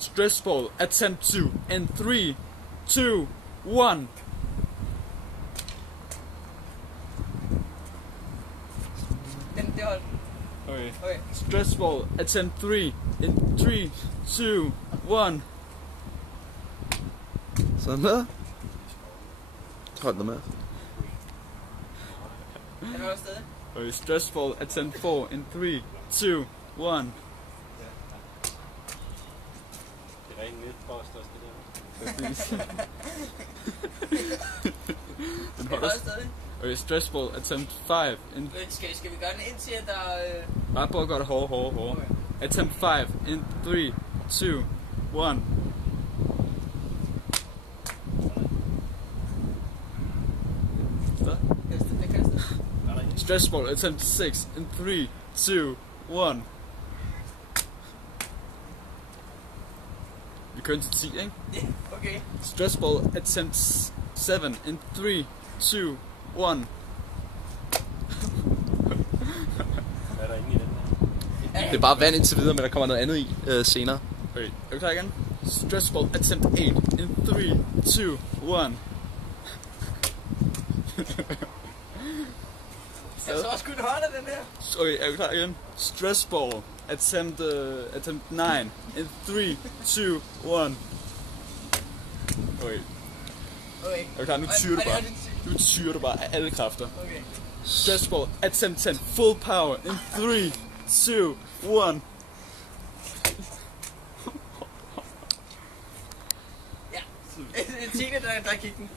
Stress ball, attempt 2, in 3, 2, 1. Det holdt. Okay. Okay. Stress ball, attempt 3, in 3, 2, 1. Sådan der. Hold da med. Han holder stadig. Okay, stress ball, attempt 4, in 3, 2, 1. Det er rent netpost også, det der. Præcis. Den Han holder. holder stadig. Okay, stress ball, attempt 5, in... Skal vi gøre den indtil, at der... Bare prøv at gøre det hårdere. Okay. Attempt 5, in 3, 2, 1. Stop. Det kaster. Stress ball, attempt 6, in 3, 2, 1. Vi kører til 10, ikke? Okay. Stress ball, attempt 7, in 3, 2, 1. Hvad er der inde i den her? Det er bare vand indtil videre, men der kommer noget andet i senere. Okay, er du klar igen? Stress ball, attempt 8, in 3, 2, 1. Jeg så også kunne holde den her. Okay, er du klar igen? Stress ball, attempt 9, in 3, 2, 1. Okay, Okay. er du klar? Nu tyrer du bare. Nu tyrer du bare af alle kræfter. Okay. Stress ball, attempt 10, full power, in 3, 2, 1. Ja. En tiende, der gik den.